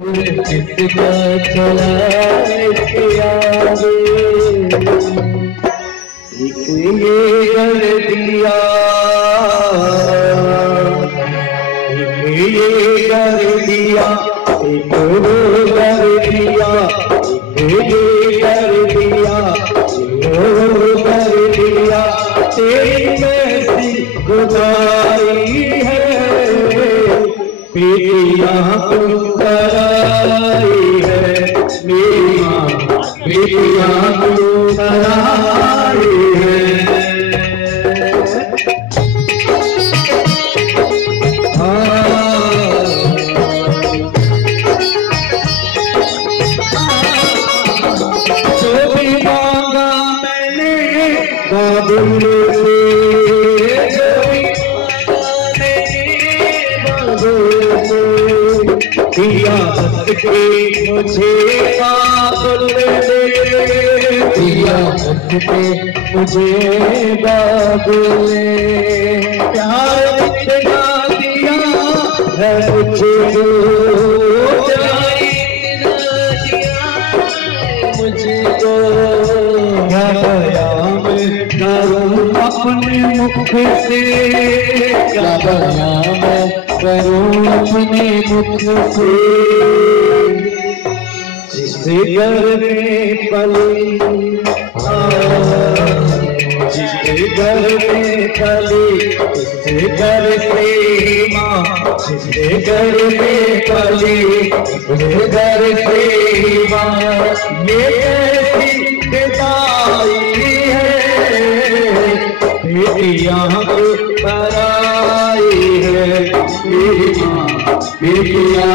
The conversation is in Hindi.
किसका चलाए आगे एक ये कर दिया, एक ये कर दिया, एक वो कर दिया, एक ये कर दिया, वो कर दिया। तेरी कैसी खुदाई है, बेटियां तुम कराई है, मेरी माँ बेटियां तुम कराई है। जो भी मांगा मैंने बाबुल से, दिया हंस के मुझे बाबुल दे, दिया हंस के मुझे बाबुल दे। प्यार इतना दिया है मुझे, प्यार इतना दिया मुझको, क्या बयां मैं करूं अपने मुख से, क्या बयां मैं करूं अपने मुख से। जिससे घर में पली, जिससे घर में पली, जिससे घर से माँ, जिससे घर में पली, उससे घर से माँ। ये ऐसी विदाई है, बेटियां पराई है, मेरी माँ बेटियां